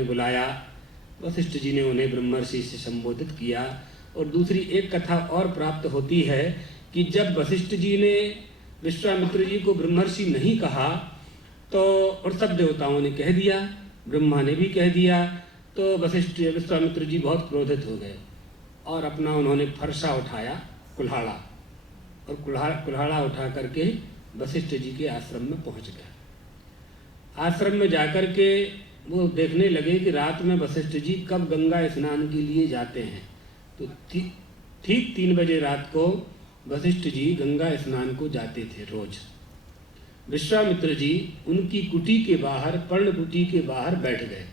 ने बुलाया। वशिष्ठ जी ने उन्हें ब्रह्मर्षि से संबोधित किया। और दूसरी एक कथा और प्राप्त होती है कि जब वशिष्ठ जी ने विश्वामित्र जी को ब्रह्मर्षि नहीं कहा तो और सब देवताओं ने कह दिया, ब्रह्मा ने भी कह दिया, तो विश्वामित्र जी बहुत क्रोधित हो गए और अपना उन्होंने फरसा उठाया, कुल्हाड़ा, और कुल्हाड़ा उठा करके वशिष्ठ जी के आश्रम में पहुंच गए। आश्रम में जाकर के वो देखने लगे कि रात में वशिष्ठ जी कब गंगा स्नान के लिए जाते हैं। तो ठीक 3 बजे रात को वशिष्ठ जी गंगा स्नान को जाते थे रोज। विश्वामित्र जी उनकी कुटी के बाहर, पर्ण कुटी के बाहर बैठ गए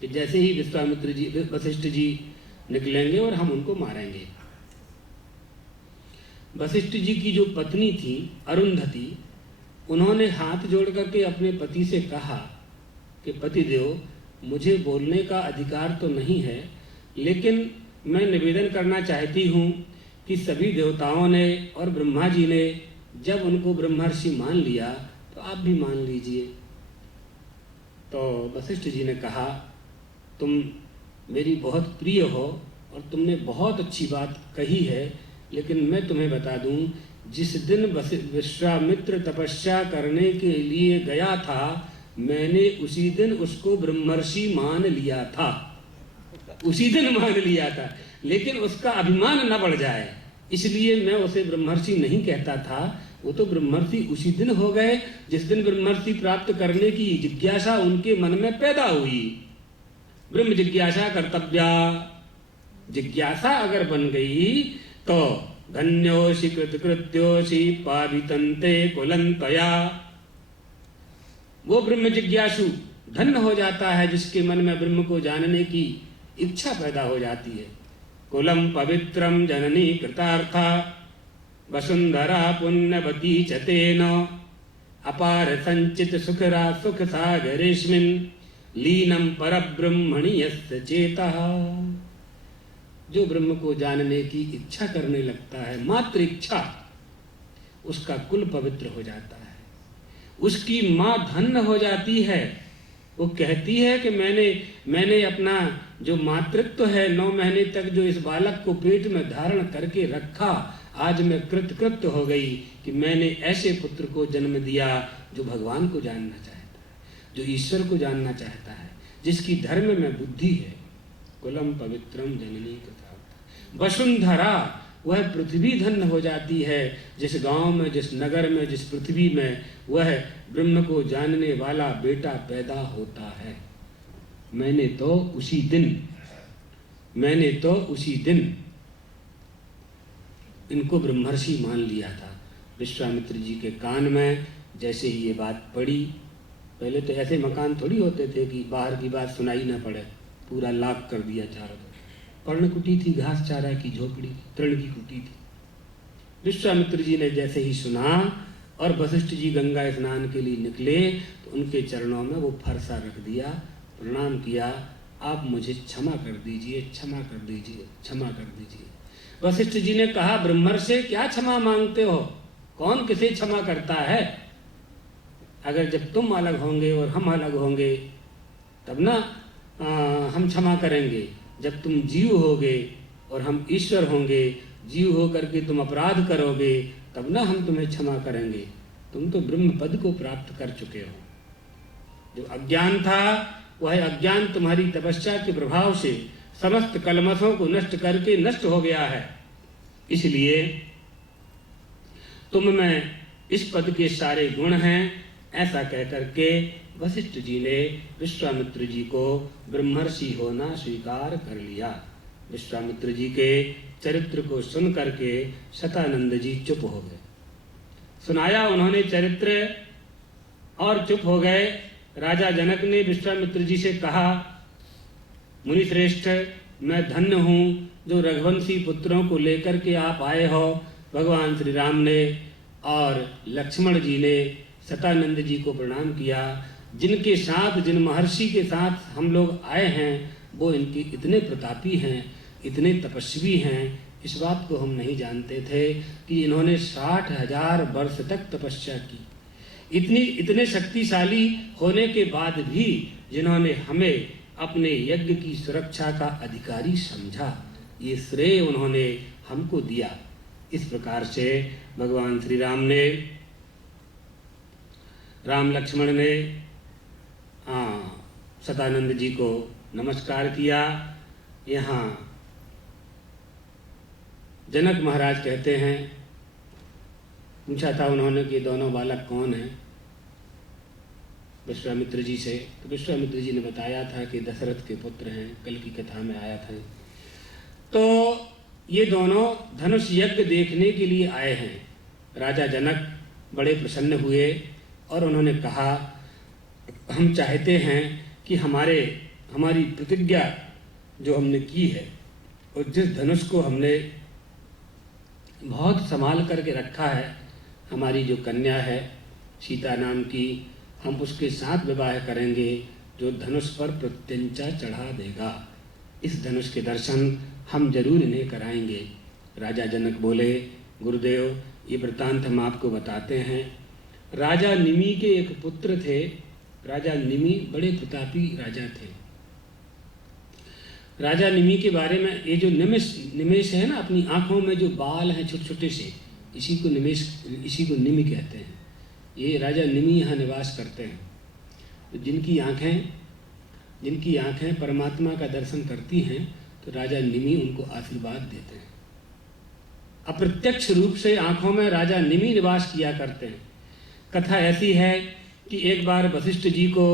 कि जैसे ही वशिष्ठ जी निकलेंगे और हम उनको मारेंगे। वशिष्ठ जी की जो पत्नी थी अरुंधति, उन्होंने हाथ जोड़ करके अपने पति से कहा कि पतिदेव, मुझे बोलने का अधिकार तो नहीं है, लेकिन मैं निवेदन करना चाहती हूँ कि सभी देवताओं ने और ब्रह्मा जी ने जब उनको ब्रह्मर्षि मान लिया तो आप भी मान लीजिए। तो वशिष्ठ जी ने कहा, तुम मेरी बहुत प्रिय हो और तुमने बहुत अच्छी बात कही है, लेकिन मैं तुम्हें बता दूं, जिस दिन विश्वामित्र तपस्या करने के लिए गया था, मैंने उसी दिन उसको ब्रह्मर्षि मान लिया था, उसी दिन मान लिया था, लेकिन उसका अभिमान न बढ़ जाए इसलिए मैं उसे ब्रह्मर्षि नहीं कहता था। वो तो ब्रह्मर्षि उसी दिन हो गए जिस दिन ब्रह्मर्षि प्राप्त करने की जिज्ञासा उनके मन में पैदा हुई। ब्रह्म जिज्ञासा कर्तव्या, जिज्ञासा अगर बन गई तो धन्योषि कृतकृत्योषि पावितन्ते कुलंतया। वो ब्रह्म जिज्ञासु धन्य हो जाता है जिसके मन में ब्रह्म को जानने की इच्छा पैदा हो जाती है। कुलम पवित्रम जननी कृतार्था वसुंधरा पुण्यवती च तेन अपार संचित सुखरा सुख सागरेस्मिन् लीनम परब्रह्मणि यस्य चेतः। जो ब्रह्म को जानने की इच्छा करने लगता है, मात्र इच्छा, उसका कुल पवित्र हो जाता है, उसकी माँ धन्य हो जाती है। वो कहती है कि मैंने अपना जो मातृत्व है 9 महीने तक जो इस बालक को पेट में धारण करके रखा, आज मैं कृतकृत्य हो गई कि मैंने ऐसे पुत्र को जन्म दिया जो भगवान को जानना चाहता है, जो ईश्वर को जानना चाहता है, जिसकी धर्म में बुद्धि है। कुलम पवित्रम जननी कृता। वसुंधरा, वह पृथ्वी धन्य हो जाती है जिस गांव में, जिस नगर में, जिस पृथ्वी में वह ब्रह्म को जानने वाला बेटा पैदा होता है। मैंने तो उसी दिन इनको ब्रह्मर्षि मान लिया था। विश्वामित्र जी के कान में जैसे ही ये बात पड़ी, पहले तो ऐसे मकान थोड़ी होते थे कि बाहर की बात सुनाई ना पड़े, पूरा लाख कर दिया चारों तरफ। पर्णकुटी थी, घास चारा की झोपड़ी, तृण की कुटी थी। विश्वामित्र जी ने जैसे ही सुना और वशिष्ठ जी गंगा स्नान के लिए निकले तो उनके चरणों में वो फरसा रख दिया, प्रणाम किया, आप मुझे क्षमा कर दीजिए, क्षमा कर दीजिए, क्षमा कर दीजिए। वशिष्ठ जी ने कहा, ब्रह्मर्षि क्या क्षमा मांगते हो, कौन किसे क्षमा करता है? अगर जब तुम अलग होंगे और हम अलग होंगे तब ना हम क्षमा करेंगे। जब तुम जीव होगे और हम ईश्वर होंगे, जीव होकर के तुम अपराध करोगे तब ना हम तुम्हें क्षमा करेंगे। तुम तो ब्रह्म पद को प्राप्त कर चुके हो। जो अज्ञान था वह अज्ञान तुम्हारी तपस्या के प्रभाव से समस्त कलमशों को नष्ट करके नष्ट हो गया है। इसलिए तुम में इस पद के सारे गुण हैं। ऐसा कहकर के वशिष्ठ जी ने विश्वामित्र जी को ब्रह्मर्षि होना स्वीकार कर लिया। विश्वामित्र जी के चरित्र को सुन करके शतानंद जी चुप हो गए। सुनाया उन्होंने चरित्र और चुप हो गए। राजा जनक ने विश्वामित्र जी से कहा, मुनि श्रेष्ठ, मैं धन्य हूँ जो रघुवंशी पुत्रों को लेकर के आप आए हो। भगवान श्री राम ने और लक्ष्मण जी ने शतानंद जी को प्रणाम किया। जिनके साथ, जिन महर्षि के साथ हम लोग आए हैं वो इनके इतने प्रतापी हैं, इतने तपस्वी हैं, इस बात को हम नहीं जानते थे कि इन्होंने 60,000 वर्ष तक तपस्या की। इतने शक्तिशाली होने के बाद भी जिन्होंने हमें अपने यज्ञ की सुरक्षा का अधिकारी समझा, ये श्रेय उन्होंने हमको दिया। इस प्रकार से भगवान श्री राम ने, राम लक्ष्मण ने सदानंद जी को नमस्कार किया। यहाँ जनक महाराज कहते हैं, पूछा था उन्होंने कि दोनों बालक कौन हैं विश्वामित्र जी से, तो विश्वामित्र जी ने बताया था कि दशरथ के पुत्र हैं, कल की कथा में आया था। तो ये दोनों धनुष यज्ञ देखने के लिए आए हैं। राजा जनक बड़े प्रसन्न हुए और उन्होंने कहा, हम चाहते हैं कि हमारी प्रतिज्ञा जो हमने की है और जिस धनुष को हमने बहुत संभाल करके रखा है, हमारी जो कन्या है सीता नाम की, हम उसके साथ विवाह करेंगे जो धनुष पर प्रत्यंचा चढ़ा देगा। इस धनुष के दर्शन हम जरूर इन्हें कराएंगे। राजा जनक बोले, गुरुदेव ये वृत्तांत हम आपको बताते हैं। राजा निमि के एक पुत्र थे। राजा निमि बड़े प्रतापी राजा थे। राजा निमि के बारे में, ये जो निमेश है ना, अपनी आंखों में जो बाल हैं छोटे छोटे से, इसी को निमि कहते हैं। ये राजा निमि यहाँ निवास करते हैं। तो जिनकी आंखें परमात्मा का दर्शन करती हैं, तो राजा निमि उनको आशीर्वाद देते हैं। अप्रत्यक्ष रूप से आंखों में राजा निमि निवास किया करते हैं। कथा ऐसी है कि एक बार वशिष्ठ जी को,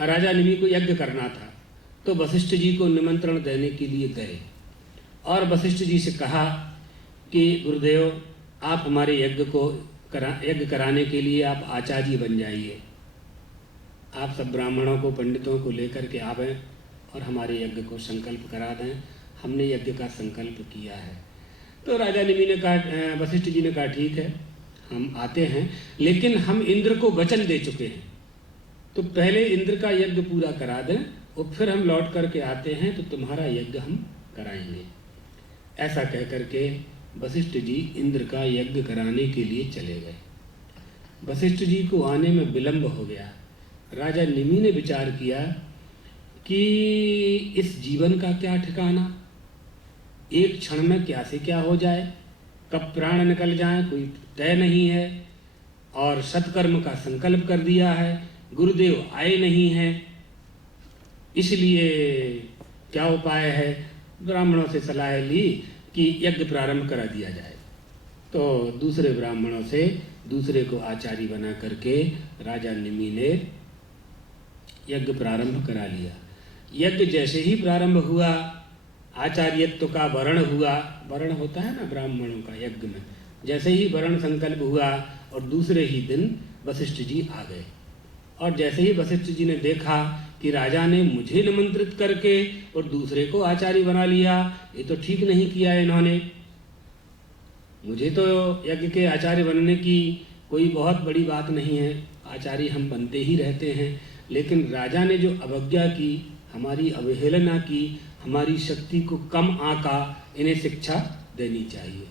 राजा निमि को यज्ञ करना था, तो वशिष्ठ जी को निमंत्रण देने के लिए गए और वशिष्ठ जी से कहा कि गुरुदेव आप हमारे यज्ञ कराने के लिए आप आचार्य बन जाइए। आप सब ब्राह्मणों को, पंडितों को लेकर के आवें और हमारे यज्ञ को संकल्प करा दें। हमने यज्ञ का संकल्प किया है। तो राजा निमि ने कहा, वशिष्ठ जी ने कहा ठीक है हम आते हैं, लेकिन हम इंद्र को वचन दे चुके हैं, तो पहले इंद्र का यज्ञ पूरा करा दें और फिर हम लौट करके आते हैं तो तुम्हारा यज्ञ हम कराएंगे। ऐसा कह करके वशिष्ठ जी इंद्र का यज्ञ कराने के लिए चले गए। वशिष्ठ जी को आने में विलंब हो गया। राजा निमि ने विचार किया कि इस जीवन का क्या ठिकाना, एक क्षण में क्या से क्या हो जाए, कब प्राण निकल जाए कोई तय नहीं है, और सत्कर्म का संकल्प कर दिया है, गुरुदेव आए नहीं हैं, इसलिए क्या उपाय है। ब्राह्मणों से सलाह ली कि यज्ञ प्रारंभ करा दिया जाए। तो दूसरे ब्राह्मणों से दूसरे को आचार्य बना करके राजा निमि ने यज्ञ प्रारंभ करा लिया। यज्ञ जैसे ही प्रारंभ हुआ, आचार्यत्व का वर्ण हुआ। वर्ण होता है ना ब्राह्मणों का यज्ञ में, जैसे ही वर्ण संकल्प हुआ और दूसरे ही दिन वशिष्ठ जी आ गए। और जैसे ही वशिष्ठ जी ने देखा कि राजा ने मुझे निमंत्रित करके और दूसरे को आचार्य बना लिया, ये तो ठीक नहीं किया इन्होंने। मुझे तो यज्ञ के आचार्य बनने की कोई बहुत बड़ी बात नहीं है, आचार्य हम बनते ही रहते हैं, लेकिन राजा ने जो अवज्ञा की, हमारी अवहेलना की, हमारी शक्ति को कम आंका, इन्हें शिक्षा देनी चाहिए।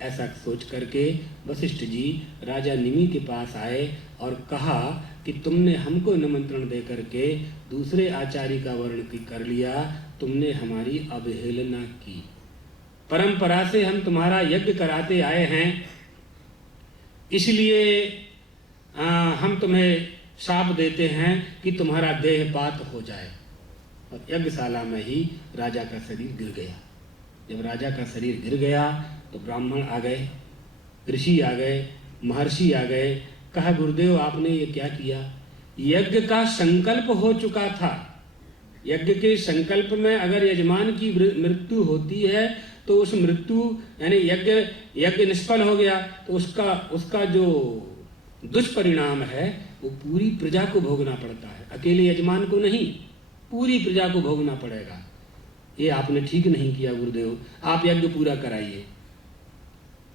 ऐसा सोच करके वशिष्ठ जी राजा निमि के पास आए और कहा कि तुमने हमको निमंत्रण दे करके दूसरे आचार्य का वर्ण कर लिया, तुमने हमारी अवहेलना की। परंपरा से हम तुम्हारा यज्ञ कराते आए हैं, इसलिए हम तुम्हें शाप देते हैं कि तुम्हारा देहपात हो जाए। और यज्ञशाला में ही राजा का शरीर गिर गया। जब राजा का शरीर गिर गया तो ब्राह्मण आ गए, ऋषि आ गए, महर्षि आ गए। कहा गुरुदेव आपने ये क्या किया? यज्ञ का संकल्प हो चुका था। यज्ञ के संकल्प में अगर यजमान की मृत्यु होती है तो उस मृत्यु यानी यज्ञ निष्फल हो गया तो उसका जो दुष्परिणाम है वो पूरी प्रजा को भोगना पड़ता है, अकेले यजमान को नहीं, पूरी प्रजा को भोगना पड़ेगा। ये आपने ठीक नहीं किया गुरुदेव, आप यज्ञ पूरा कराइए।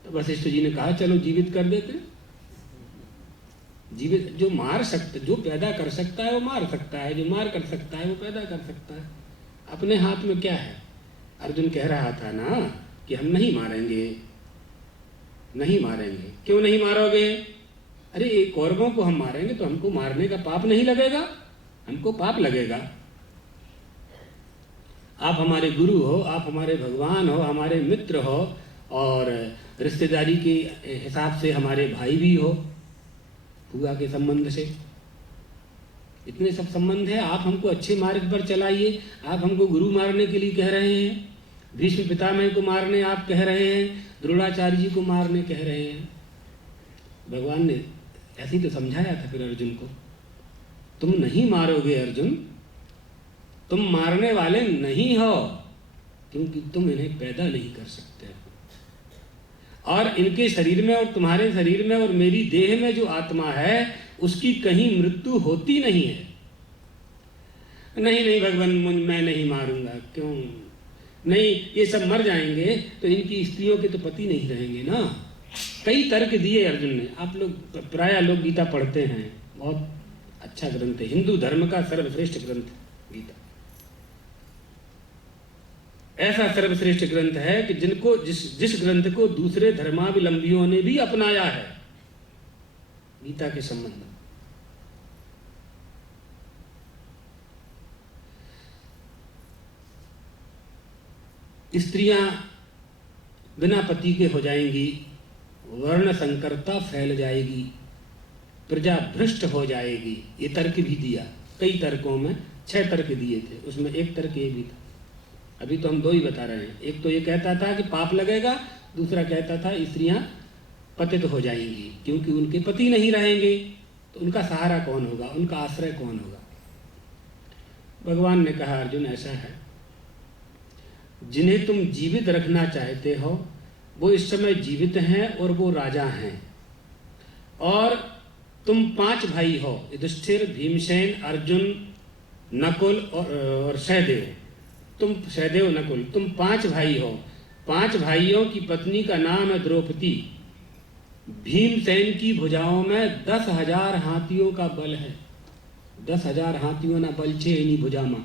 तो वशिष्ठ जी ने कहा चलो जीवित कर देते। जीवित, जो मार सकता, जो पैदा कर सकता है वो मार सकता है, जो मार कर सकता है वो पैदा कर सकता है। अपने हाथ में क्या है? अर्जुन कह रहा था ना कि हम नहीं मारेंगे, नहीं मारेंगे। क्यों नहीं मारोगे? अरे कौरवों को हम मारेंगे तो हमको मारने का पाप नहीं लगेगा? हमको पाप लगेगा। आप हमारे गुरु हो, आप हमारे भगवान हो, हमारे मित्र हो, और रिश्तेदारी के हिसाब से हमारे भाई भी हो, फूआ के संबंध से। इतने सब संबंध है। आप हमको अच्छे मार्ग पर चलाइए। आप हमको गुरु मारने के लिए कह रहे हैं, भीष्म पितामह को मारने आप कह रहे हैं, द्रोणाचार्य जी को मारने कह रहे हैं। भगवान ने ऐसे ही तो समझाया था फिर अर्जुन को, तुम नहीं मारोगे अर्जुन, तुम मारने वाले नहीं हो, क्योंकि तुम इन्हें पैदा नहीं कर सकते हो। और इनके शरीर में और तुम्हारे शरीर में और मेरी देह में जो आत्मा है उसकी कहीं मृत्यु होती नहीं है। नहीं नहीं भगवान, मैं नहीं मारूंगा। क्यों नहीं? ये सब मर जाएंगे तो इनकी स्त्रियों के तो पति नहीं रहेंगे ना। कई तर्क दिए अर्जुन ने। आप लोग प्राय लोग गीता पढ़ते हैं, बहुत अच्छा ग्रंथ है, हिंदू धर्म का सर्वश्रेष्ठ ग्रंथ गीता। ऐसा सर्वश्रेष्ठ ग्रंथ है कि जिनको जिस ग्रंथ को दूसरे धर्मावलंबियों ने भी अपनाया है गीता के संबंध में। स्त्रियां बिना पति के हो जाएंगी, वर्ण संकरता फैल जाएगी, प्रजा भ्रष्ट हो जाएगी। ये तर्क भी दिया। कई तर्कों में 6 तर्क दिए थे, उसमें एक तर्क ये भी था। अभी तो हम 2 ही बता रहे हैं। एक तो ये कहता था कि पाप लगेगा, दूसरा कहता था स्त्रियां पतित हो जाएंगी क्योंकि उनके पति नहीं रहेंगे, तो उनका सहारा कौन होगा, उनका आश्रय कौन होगा। भगवान ने कहा अर्जुन ऐसा है, जिन्हें तुम जीवित रखना चाहते हो वो इस समय जीवित हैं और वो राजा हैं, और तुम 5 भाई हो, युधिष्ठिर, भीमसेन, अर्जुन, नकुल और सहदेव। तुम सहदेव, नकुल, तुम 5 भाई हो। 5 भाइयों की पत्नी का नाम है द्रौपदी। भीमसेन की भुजाओं में 10,000 हाथियों का बल है। 10,000 हाथियों ना बल छे इन्हीं भुजा में।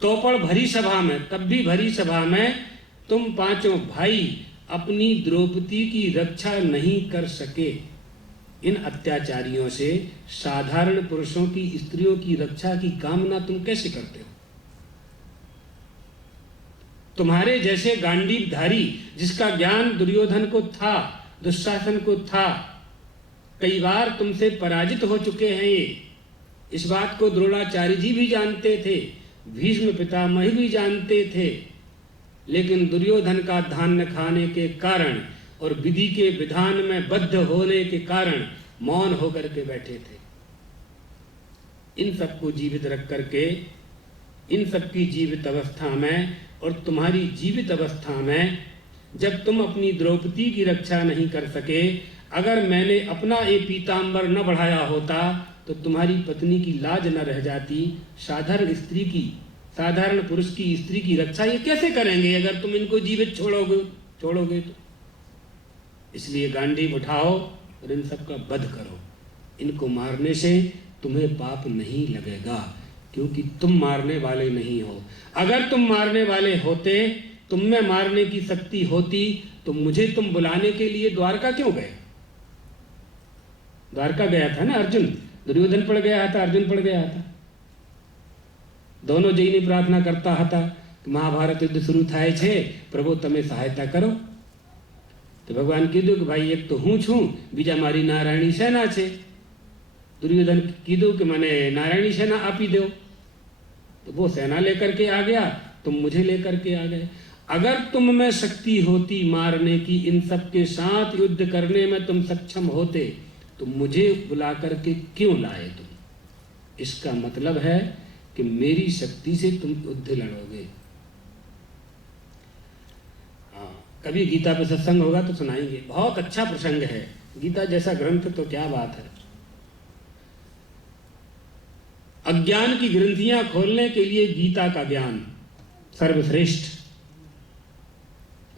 तोपड़ भरी सभा में, तब भी भरी सभा में तुम 5 भाई अपनी द्रौपदी की रक्षा नहीं कर सके। इन अत्याचारियों से साधारण पुरुषों की स्त्रियों की रक्षा की कामना तुम कैसे करते हो? तुम्हारे जैसे गांडीवधारी, जिसका ज्ञान दुर्योधन को था, दुशासन को था, कई बार तुमसे पराजित हो चुके हैं। ये इस बात को द्रोणाचार्य जी भी जानते थे, भीष्म पितामह भी जानते थे, लेकिन दुर्योधन का धान्य खाने के कारण और विधि के विधान में बद्ध होने के कारण मौन होकर के बैठे थे। इन सबको जीवित रख करके, इन सबकी जीवित अवस्था में और तुम्हारी जीवित अवस्था में जब तुम अपनी द्रौपदी की रक्षा नहीं कर सके, अगर मैंने अपना ये पीताम्बर न बढ़ाया होता तो तुम्हारी पत्नी की लाज न रह जाती। साधारण स्त्री की, साधारण पुरुष की स्त्री की रक्षा ये कैसे करेंगे अगर तुम इनको जीवित छोड़ोगे तो। इसलिए गांडीव उठाओ और इन सबका वध करो। इनको मारने से तुम्हें पाप नहीं लगेगा, क्योंकि तुम मारने वाले नहीं हो। अगर तुम मारने वाले होते, तुम में मारने की शक्ति होती, तो मुझे तुम बुलाने के लिए द्वारका क्यों गए? द्वारका गया था ना अर्जुन, दुर्योधन पड़ गया था, अर्जुन पड़ गया था। दोनों जईने प्रार्थना करता था कि महाभारत युद्ध शुरू थाय छे, प्रभु तमे सहायता करो। तो भगवान कीधु कि भाई एक तो हूँ छू, बीजा मारी नारायणी सेना छे। दुर्योधन कीधु कि मैंने नारायणी सेना आपी दो, तो वो सेना लेकर के आ गया, तुम मुझे लेकर के आ गए। अगर तुम में शक्ति होती मारने की, इन सब के साथ युद्ध करने में तुम सक्षम होते, तो मुझे बुला करके क्यों लाए तुम? इसका मतलब है कि मेरी शक्ति से तुम युद्ध लड़ोगे। कभी गीता पे सत्संग होगा तो सुनाएंगे, बहुत अच्छा प्रसंग है। गीता जैसा ग्रंथ तो क्या बात है। अज्ञान की ग्रंथियां खोलने के लिए गीता का ज्ञान सर्वश्रेष्ठ।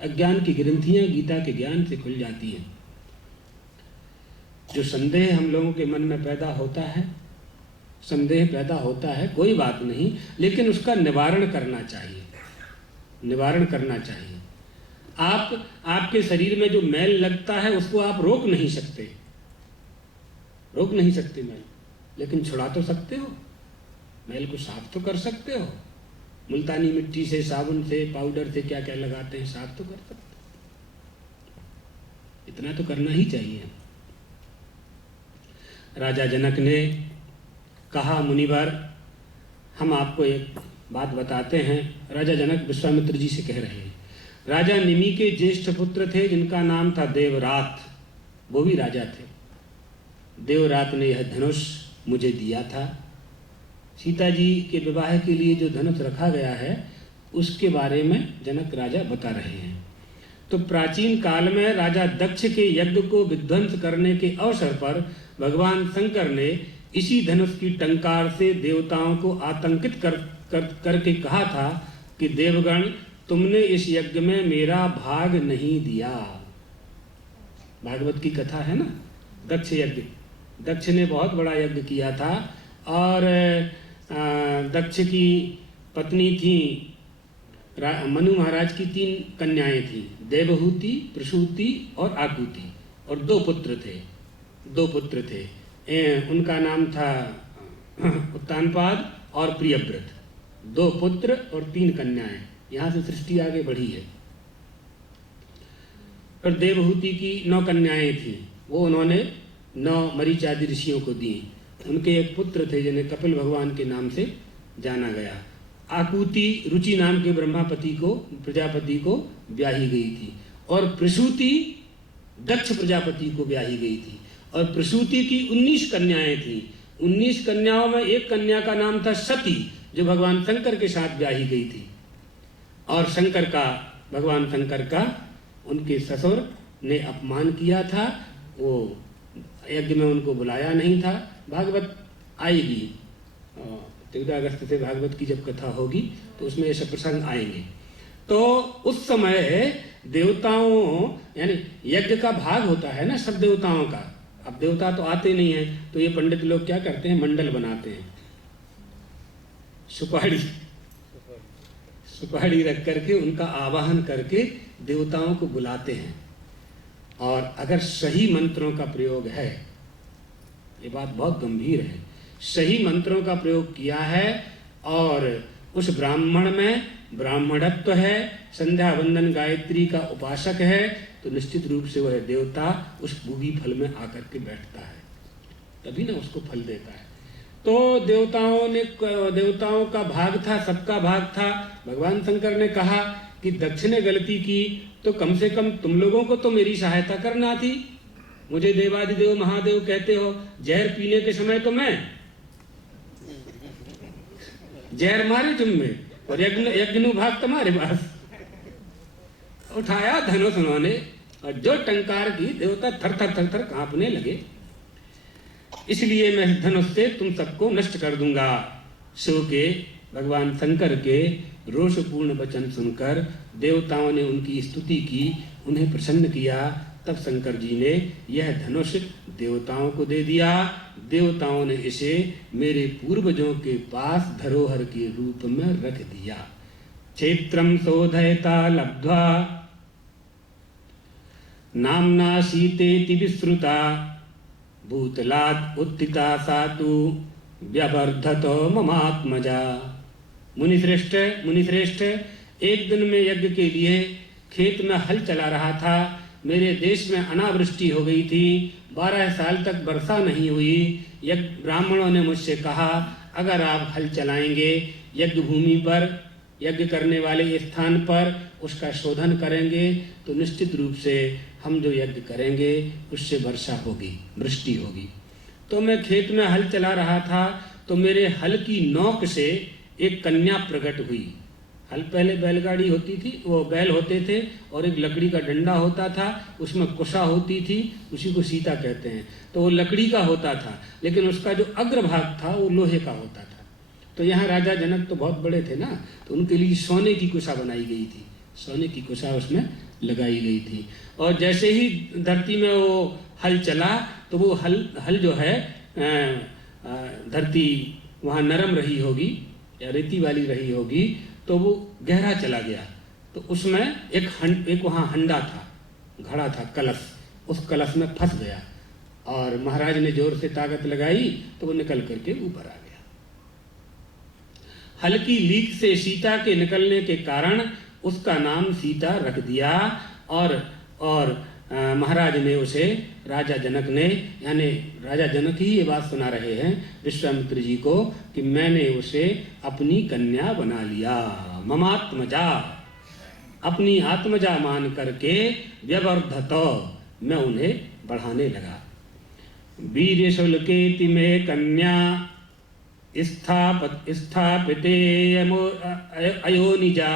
अज्ञान की ग्रंथियां गीता के ज्ञान से खुल जाती हैं। जो संदेह हम लोगों के मन में पैदा होता है, संदेह पैदा होता है, कोई बात नहीं, लेकिन उसका निवारण करना चाहिए, निवारण करना चाहिए। आपके शरीर में जो मैल लगता है उसको आप रोक नहीं सकते, रोक नहीं सकते मैल, लेकिन छुड़ा तो सकते हो, मैल को साफ तो कर सकते हो। मुल्तानी मिट्टी से, साबुन से, पाउडर से, क्या क्या लगाते हैं, साफ तो कर सकते हो। इतना तो करना ही चाहिए। राजा जनक ने कहा, मुनिवर हम आपको एक बात बताते हैं। राजा जनक विश्वामित्र जी से कह रहे हैं। राजा निमि के ज्येष्ठ पुत्र थे जिनका नाम था देवरात, वो भी राजा थे। देवरात ने यह धनुष मुझे दिया था। सीता जी के विवाह के लिए जो धनुष रखा गया है उसके बारे में जनक राजा बता रहे हैं। तो प्राचीन काल में राजा दक्ष के यज्ञ को विध्वंस करने के अवसर पर भगवान शंकर ने इसी धनुष की टंकार से देवताओं को आतंकित करके कहा था कि देवगण, तुमने इस यज्ञ में मेरा भाग नहीं दिया। भागवत की कथा है ना, दक्ष यज्ञ। दक्ष ने बहुत बड़ा यज्ञ किया था और दक्ष की पत्नी थी, मनु महाराज की 3 कन्याएं थी, देवहूति, प्रसूति और आकुति, और 2 पुत्र थे। उनका नाम था उत्तानपाद और प्रियव्रत। 2 पुत्र और 3 कन्याएं। यहाँ से सृष्टि आगे बढ़ी है। और देवहूति की 9 कन्याएं थी, वो उन्होंने 9 मरीचादि ऋषियों को दी। उनके एक पुत्र थे जिन्हें कपिल भगवान के नाम से जाना गया। आकुति रुचि नाम के प्रजापति को ब्याही गई थी, और प्रसूति दक्ष प्रजापति को ब्याही गई थी। और प्रसूति की 19 कन्याएं थी। 19 कन्याओं में एक कन्या का नाम था सती, जो भगवान शंकर के साथ ब्याही गई थी। और भगवान शंकर का उनके ससुर ने अपमान किया था। वो यज्ञ में उनको बुलाया नहीं था। भागवत आएगी, 14 अगस्त से भागवत की जब कथा होगी तो उसमें ऐसे प्रसंग आएंगे। तो उस समय देवताओं, यानी यज्ञ का भाग होता है ना सब देवताओं का। अब देवता तो आते नहीं हैं, तो ये पंडित लोग क्या करते हैं, मंडल बनाते हैं। सुपारी रख करके उनका आवाहन करके देवताओं को बुलाते हैं। और अगर सही मंत्रों का प्रयोग है, ये बात बहुत गंभीर है, सही मंत्रों का प्रयोग किया है और उस ब्राह्मण में ब्राह्मणत्व है, संध्या वंदन गायत्री का उपासक है, तो निश्चित रूप से वह देवता उस भोगी फल में आकर के बैठता है, तभी ना उसको फल देता है। तो देवताओं का भाग था, सबका भाग था। भगवान शंकर ने कहा कि दक्ष ने गलती की तो कम से कम तुम लोगों को तो मेरी सहायता करना थी। मुझे देवादिदेव महादेव कहते हो, जहर पीने के समय तो मैं जहर मारे तुम में, और यज्ञ भाग तुम्हारे पास। उठाया धनुष उन्होंने, और जो टंकार की देवता थर थर कांपने लगे। इसलिए मैं धनुष से तुम सबको नष्ट कर दूंगा। शिव के, भगवान शंकर के रोषपूर्ण वचन सुनकर देवताओं ने उनकी स्तुति की, उन्हें प्रसन्न किया। तब शंकर जी ने यह धनुष देवताओं को दे दिया। देवताओं ने इसे मेरे पूर्वजों के पास धरोहर के रूप में रख दिया। क्षेत्रम शोधयता लब्ध्वा नामना सीतेति विश्रुता भूतलात् उत्थिता सातु व्यवर्धतो ममात्मजा। मुनिश्रेष्ठ, एक दिन में यज्ञ के लिए खेत में हल चला रहा था। मेरे देश में अनावृष्टि हो गई थी, 12 साल तक वर्षा नहीं हुई। ब्राह्मणों ने मुझसे कहा, अगर आप हल चलाएंगे यज्ञ भूमि पर, यज्ञ करने वाले स्थान पर, उसका शोधन करेंगे, तो निश्चित रूप से हम जो यज्ञ करेंगे उससे वर्षा होगी, वृष्टि होगी। तो मैं खेत में हल चला रहा था, तो मेरे हल की नोक से एक कन्या प्रकट हुई। हल पहले बैलगाड़ी होती थी, वो बैल होते थे और एक लकड़ी का डंडा होता था, उसमें कुशा होती थी, उसी को सीता कहते हैं। तो वो लकड़ी का होता था, लेकिन उसका जो अग्रभाग था वो लोहे का होता था। तो यहाँ राजा जनक तो बहुत बड़े थे ना, तो उनके लिए सोने की कुशा बनाई गई थी, सोने की कुशा उसमें लगाई गई थी। और जैसे ही धरती में वो हल चला, तो वो हल जो है धरती वहाँ नरम रही होगी या रेती वाली रही होगी, तो वो गहरा चला गया। तो उसमें एक वहाँ हंडा था, घड़ा था, कलश, उस कलश में फंस गया। और महाराज ने जोर से ताकत लगाई तो वो निकल करके ऊपर आ गया। हल्की लीक से सीता के निकलने के कारण उसका नाम सीता रख दिया। और महाराज ने उसे, राजा जनक ने, यानी राजा जनक ही ये बात सुना रहे हैं विश्वामित्र जी को कि मैंने उसे अपनी कन्या बना लिया। ममात्मजा, अपनी आत्मजा मान करके व्यवर्धत, मैं उन्हें बढ़ाने लगा। वीर्य शुल्केति में कन्या स्थापिते अयोनिजा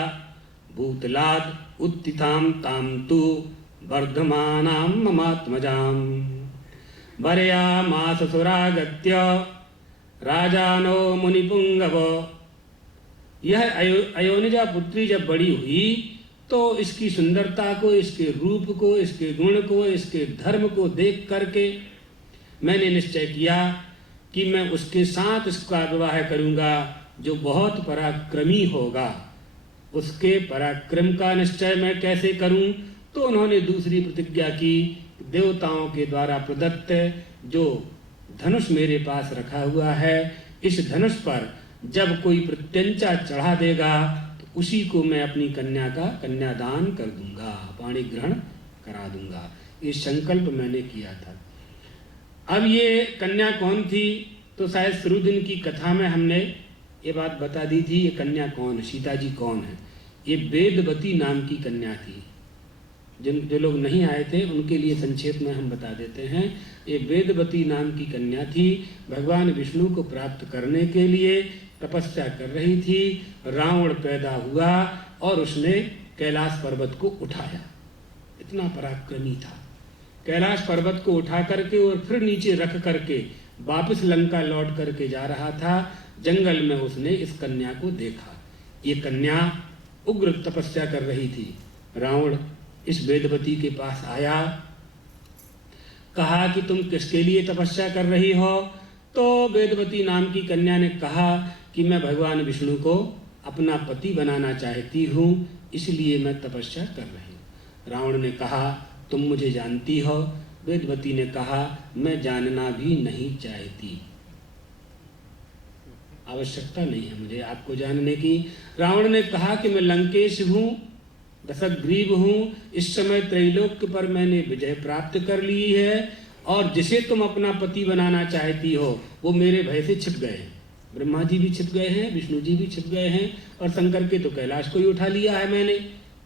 भूतलाद उत्थिताम ताम तु वर्धमानां ममात्मजां वर्यामास सुरागत्य राजानो मुनिपुंगव। यह अयोनिजा पुत्री जब बड़ी हुई तो इसकी सुंदरता को, इसके रूप को, इसके गुण को, इसके धर्म को देख करके मैंने निश्चय किया कि मैं उसके साथ इसका विवाह करूंगा जो बहुत पराक्रमी होगा। उसके पराक्रम का निश्चय मैं कैसे करूं? तो उन्होंने दूसरी प्रतिज्ञा की, देवताओं के द्वारा प्रदत्त जो धनुष मेरे पास रखा हुआ है, इस धनुष पर जब कोई प्रत्यंचा चढ़ा देगा तो उसी को मैं अपनी कन्या का कन्यादान कर दूंगा, पाणी ग्रहण करा दूंगा। ये संकल्प मैंने किया था। अब ये कन्या कौन थी? तो शायद शुरू दिन की कथा में हमने ये बात बता दी थी। ये कन्या कौन है, सीता जी कौन है? ये वेदवती नाम की कन्या थी। जो लोग नहीं आए थे उनके लिए संक्षेप में हम बता देते हैं। ये वेदवती नाम की कन्या थी। भगवान विष्णु को प्राप्त करने के लिए तपस्या कर रही थी। रावण पैदा हुआ और उसने कैलाश पर्वत को उठाया। इतना पराक्रमी था। कैलाश पर्वत को उठा करके और फिर नीचे रख करके वापस लंका लौट करके जा रहा था। जंगल में उसने इस कन्या को देखा। ये कन्या उग्र तपस्या कर रही थी। रावण इस वेदवती के पास आया, कहा कि तुम किसके लिए तपस्या कर रही हो? तो वेदवती नाम की कन्या ने कहा कि मैं भगवान विष्णु को अपना पति बनाना चाहती हूँ, इसलिए मैं तपस्या कर रही हूँ। रावण ने कहा तुम मुझे जानती हो? वेदवती ने कहा मैं जानना भी नहीं चाहती, आवश्यकता नहीं है मुझे आपको जानने की। रावण ने कहा कि मैं लंकेश हूँ, दशग्रीव हूँ, इस समय त्रैलोक्य पर मैंने विजय प्राप्त कर ली है और जिसे तुम अपना पति बनाना चाहती हो वो मेरे भय से छिप गए हैं। ब्रह्मा जी भी छिप गए हैं, विष्णु जी भी छिप गए हैं और शंकर के तो कैलाश को ही उठा लिया है मैंने,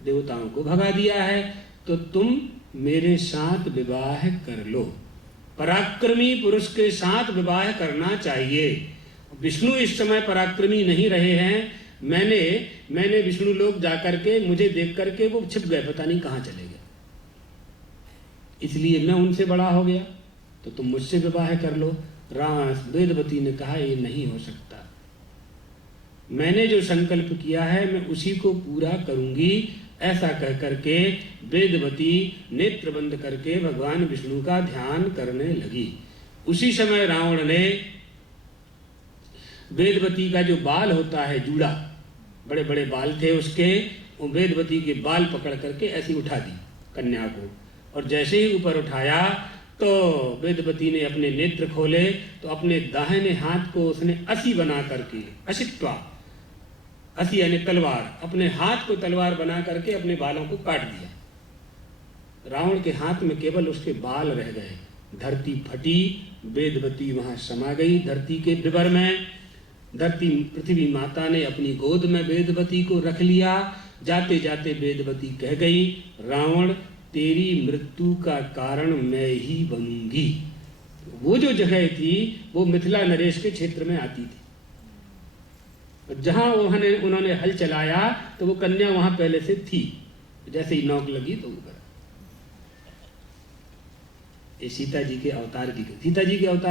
देवताओं को भगा दिया है। तो तुम मेरे साथ विवाह कर लो। पराक्रमी पुरुष के साथ विवाह करना चाहिए। विष्णु इस समय पराक्रमी नहीं रहे हैं। मैंने विष्णु लोग जाकर के मुझे देख करके वो छिप गए, पता नहीं कहाँ चले गए, इसलिए मैं उनसे बड़ा हो गया, तो तुम मुझसे विवाह कर लो। वेदवती ने कहा ये नहीं हो सकता, मैंने जो संकल्प किया है मैं उसी को पूरा करूंगी। ऐसा कह करके वेदवती नेत्र बंद करके भगवान विष्णु का ध्यान करने लगी। उसी समय रावण ने वेदवती का जो बाल होता है, जूड़ा, बड़े बड़े बाल थे उसके, वो वेदवती के बाल पकड़ करके ऐसी उठा दी कन्या को। और जैसे ही ऊपर उठाया तो वेदवती ने अपने नेत्र खोले तो अपने दाहिने हाथ को उसने असी बना करके, असित्वा, असी यानी तलवार, अपने हाथ को तलवार बना करके अपने बालों को काट दिया। रावण के हाथ में केवल उसके बाल रह गए। धरती फटी, वेदवती वहां समा गई धरती के विवर में। पृथ्वी माता ने अपनी गोद में वेदवती को रख लिया। जाते जाते वेदवती कह गई, रावण तेरी मृत्यु का कारण मैं ही बनूंगी। वो जो जगह थी वो मिथिला नरेश के क्षेत्र में आती थी। जहां उन्होंने हल चलाया तो वो कन्या वहां पहले से थी। जैसे ही नौक लगी तो ऊपर। ये सीता जी के अवतार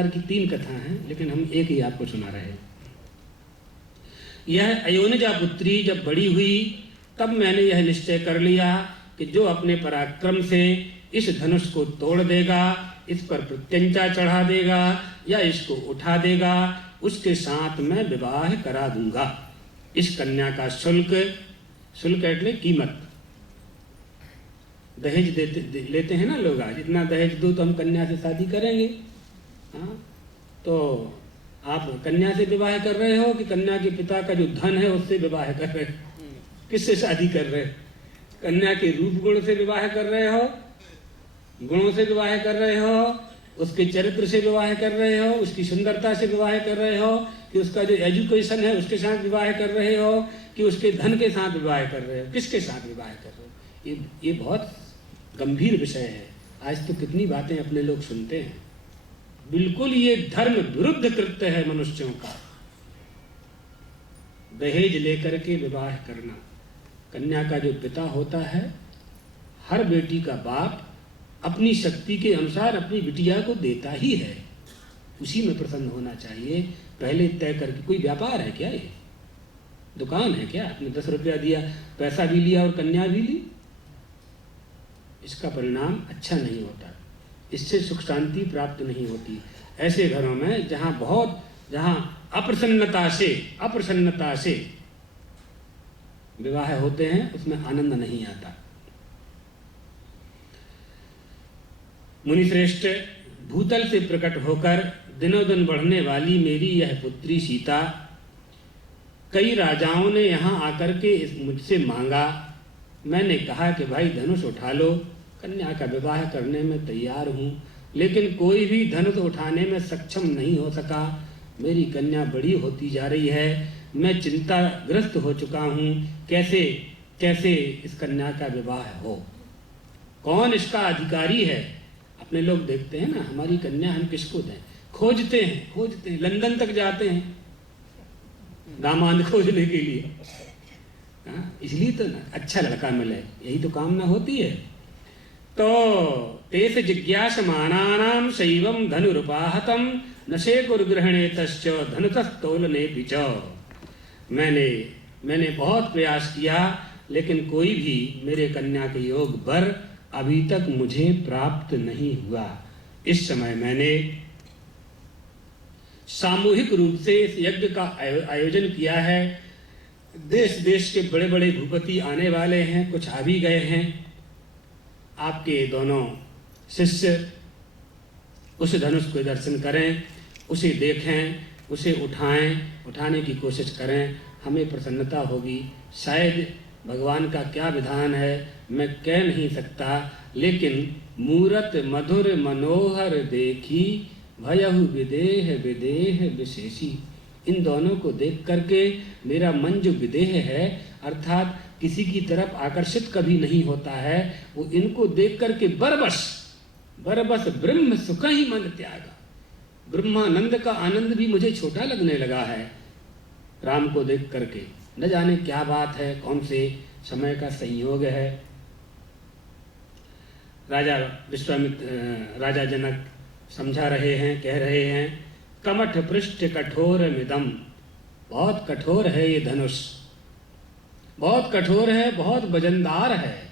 की 3 कथा हैं, लेकिन हम एक ही आपको सुना रहे हैं। यह अयोनिजा पुत्री जब बड़ी हुई तब मैंने यह निश्चय कर लिया कि जो अपने पराक्रम से इस धनुष को तोड़ देगा, इस पर प्रत्यंचा चढ़ा देगा या इसको उठा देगा, उसके साथ मैं विवाह करा दूंगा। इस कन्या का शुल्क एटले कीमत, दहेज लेते हैं ना लोग आज, इतना दहेज दो तो हम कन्या से शादी करेंगे। हाँ, तो आप कन्या से विवाह कर रहे हो कि कन्या के पिता का जो धन है उससे विवाह कर रहे हो? किससे शादी कर रहे हो? कन्या के रूप गुण से विवाह कर रहे हो, गुणों से विवाह कर रहे हो, उसके चरित्र से विवाह कर रहे हो, उसकी सुंदरता से विवाह कर रहे हो, कि उसका जो एजुकेशन है उसके साथ विवाह कर रहे हो, कि उसके धन के साथ विवाह कर रहे हो? किसके साथ विवाह कर रहे हो? ये बहुत गंभीर विषय है। आज तो कितनी बातें अपने लोग सुनते हैं। बिल्कुल ये धर्म विरुद्ध कृत्य है मनुष्यों का, दहेज लेकर के विवाह करना। कन्या का जो पिता होता है, हर बेटी का बाप अपनी शक्ति के अनुसार अपनी बिटिया को देता ही है, उसी में प्रसन्न होना चाहिए। पहले तय करके, कोई व्यापार है क्या? ये दुकान है क्या? आपने 10 रुपया दिया, पैसा भी लिया और कन्या भी ली, इसका परिणाम अच्छा नहीं होता, इससे सुख शांति प्राप्त नहीं होती। ऐसे घरों में जहाँ अप्रसन्नता से विवाह होते हैं, उसमें आनंद नहीं आता। मुनिश्रेष्ठ, भूतल से प्रकट होकर दिनों दिन बढ़ने वाली मेरी यह पुत्री सीता, कई राजाओं ने यहाँ आकर के मुझसे मांगा। मैंने कहा कि भाई धनुष उठा लो, कन्या का विवाह करने में तैयार हूँ, लेकिन कोई भी धनुष उठाने में सक्षम नहीं हो सका। मेरी कन्या बड़ी होती जा रही है, मैं चिंताग्रस्त हो चुका हूँ, कैसे कैसे इस कन्या का विवाह हो, कौन इसका अधिकारी है। अपने लोग देखते हैं ना, हमारी कन्या हम किसको दें, खोजते हैं, लंदन तक जाते हैं दामाद खोजने के लिए। हाँ, इसलिए तो ना अच्छा लड़का मिले, यही तो कामना होती है। तो तेस जिज्ञासमानानां शैवं धनुरुपाहतं नशे कुरुग्रहणे तश्च धनुतस्तोलने पिच। मैंने बहुत प्रयास किया, लेकिन कोई भी मेरे कन्या के योग वर अभी तक मुझे प्राप्त नहीं हुआ। इस समय मैंने सामूहिक रूप से इस यज्ञ का आयोजन किया है। देश देश के बड़े बड़े भूपति आने वाले हैं, कुछ आ भी गए हैं। आपके दोनों शिष्य उस धनुष को दर्शन करें, उसे देखें, उसे उठाने की कोशिश करें, हमें प्रसन्नता होगी। शायद भगवान का क्या विधान है मैं कह नहीं सकता, लेकिन मूरत मधुर मनोहर देखी भयहु विदेह विदेह विशेषी। इन दोनों को देख करके मेरा मन जो विदेह है, अर्थात किसी की तरफ आकर्षित कभी नहीं होता है, वो इनको देख करके बरबस ब्रह्म सुख ही मन त्यागा। ब्रह्मानंद का आनंद भी मुझे छोटा लगने लगा है राम को देख करके। न जाने क्या बात है, कौन से समय का संयोग है। राजा जनक समझा रहे हैं, कह रहे हैं, कमठ पृष्ठ कठोर मिदम, बहुत कठोर है ये धनुष, बहुत कठोर है, बहुत वजनदार है,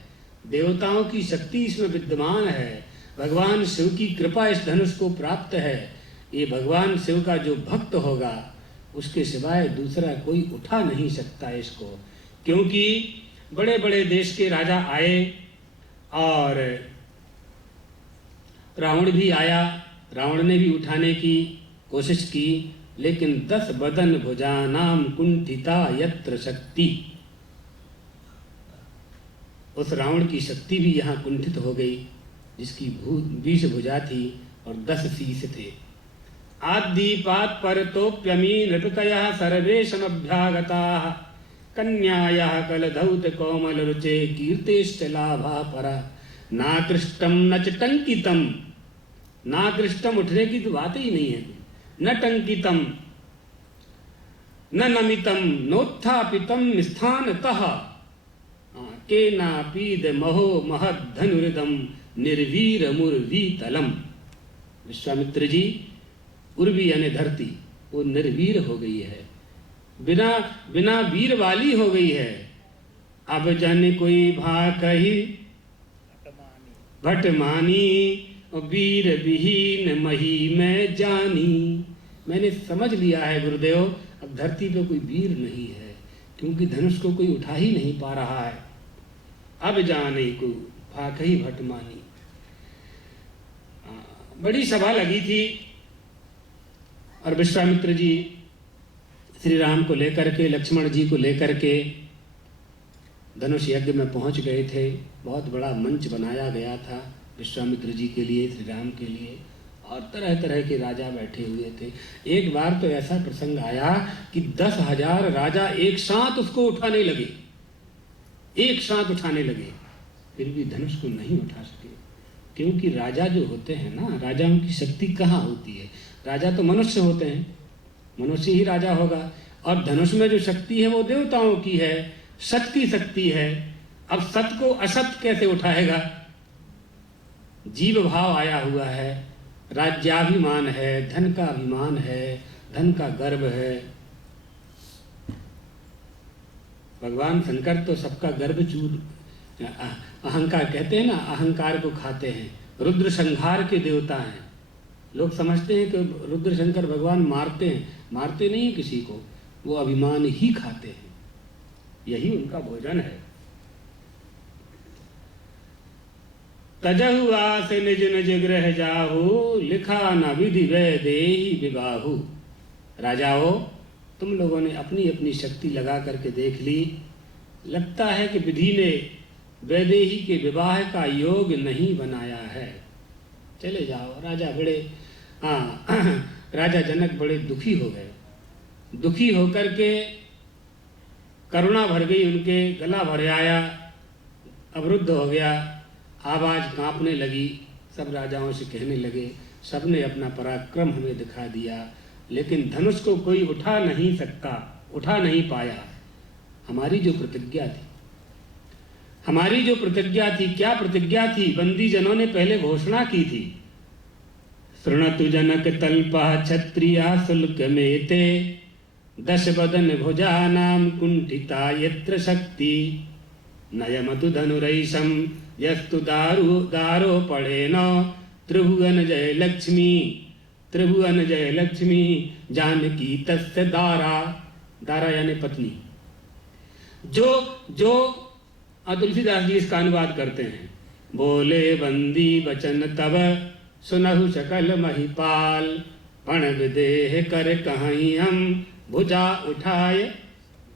देवताओं की शक्ति इसमें विद्यमान है, भगवान शिव की कृपा इस धनुष को प्राप्त है। ये भगवान शिव का जो भक्त होगा उसके सिवाय दूसरा कोई उठा नहीं सकता इसको। क्योंकि बड़े बड़े देश के राजा आए और रावण भी आया, रावण ने भी उठाने की कोशिश की, लेकिन 10 बदन भुजानाम कुंठिता यत्र शक्ति, उस रावण की शक्ति भी यहाँ कुंठित हो गई, जिसकी 20 भुजा थी और 10 शीश थे। आद्दीपात् परतोप्यमी नृपतयः सर्वे समभ्यागताः कन्यायाः कलधौत कोमल रुचे कीर्तेश्च लाभा परा नाकृष्टम न च टंकितम। नाकृष्टम उठने की तो बात ही नहीं है, न टंकितम न नमितम नोत्थापितम स्थानतः केनापीद महो महद्धनुरिदम निर्वीर मुर्वीतलम। विश्वामित्र जी, उर्वी यानी धरती, वो निर्वीर हो गई है, बिना वीर वाली हो गई है। अब जन कोई भा कही भटमानी वीर विहीन मही में जानी। मैंने समझ लिया है गुरुदेव, अब धरती पे कोई वीर नहीं है, क्योंकि धनुष को कोई उठा ही नहीं पा रहा है। अब जाने को फाकही भटमानी। बड़ी सभा लगी थी और विश्वामित्र जी श्री राम को लेकर के, लक्ष्मण जी को लेकर के धनुष यज्ञ में पहुंच गए थे। बहुत बड़ा मंच बनाया गया था विश्वामित्र जी के लिए, श्री राम के लिए, और तरह तरह के राजा बैठे हुए थे। एक बार तो ऐसा प्रसंग आया कि 10,000 राजा एक साथ उसको उठाने लगे, एक साथ उठाने लगे, फिर भी धनुष को नहीं उठा सके। क्योंकि राजा जो होते हैं ना, राजाओं की शक्ति कहाँ होती है? राजा तो मनुष्य होते हैं, मनुष्य ही राजा होगा। और धनुष में जो शक्ति है वो देवताओं की है, सत की शक्ति है। अब सत को असत कैसे उठाएगा? जीव भाव आया हुआ है, राज्याभिमान है, धन का अभिमान है, धन का गर्व है। भगवान शंकर तो सबका गर्व चूर, अहंकार कहते हैं ना, अहंकार को खाते हैं। रुद्र संहार के देवता हैं। लोग समझते हैं कि रुद्र शंकर भगवान मारते हैं, मारते नहीं किसी को, वो अभिमान ही खाते हैं, यही उनका भोजन है। तजहु आस निज निज गृह जाहु, लिखा न विधि वैदेही विबाहु। राजाओं, तुम लोगों ने अपनी अपनी शक्ति लगा करके देख ली, लगता है कि विधि ने वैदेही के विवाह का योग नहीं बनाया है, चले जाओ। राजा बड़े राजा जनक बड़े दुखी हो गए। दुखी होकर के करुणा भर गई उनके, गला भर आया, अवरुद्ध हो गया, आवाज कांपने लगी। सब राजाओं से कहने लगे, सबने अपना पराक्रम हमें दिखा दिया, लेकिन धनुष को कोई उठा नहीं सकता, उठा नहीं पाया। हमारी जो प्रतिज्ञा थी, हमारी जो प्रतिज्ञा थी, क्या प्रतिज्ञा थी? बंदी जनों ने पहले घोषणा की थी, शृणतु जनक तल्पा क्षत्रिया शुल्क मेते, 10 बदन भुजानाम कुंठिता यत्र शक्ति, नयमतु धनुरैषम यस्तु दारो पढ़े न, त्रिभुवन जय लक्ष्मी, त्रिभुवन जय लक्ष्मी, जानकी तस्य दारा। दारा यानी पत्नी। जो तुलसीदास जी इसका अनुवाद करते हैं, बोले बंदी वचन तब सुनहु सकल महिपाल, पण विदेह कर कहीं हम भुजा उठाए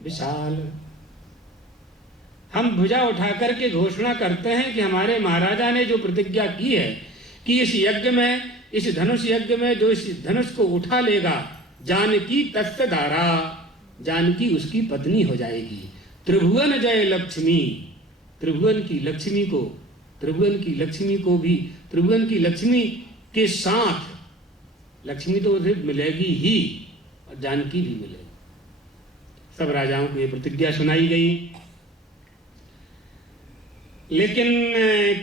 विशाल। हम भुजा उठा करके घोषणा करते हैं कि हमारे महाराजा ने जो प्रतिज्ञा की है कि इस यज्ञ में, इस धनुष यज्ञ में जो इस धनुष को उठा लेगा, जानकी तस्य दारा, जानकी उसकी पत्नी हो जाएगी। त्रिभुवन जय लक्ष्मी, त्रिभुवन की लक्ष्मी को, त्रिभुवन की लक्ष्मी को भी, त्रिभुवन की लक्ष्मी के साथ लक्ष्मी तो उसे मिलेगी ही और जानकी भी मिलेगी। सब राजाओं को ये प्रतिज्ञा सुनाई गई, लेकिन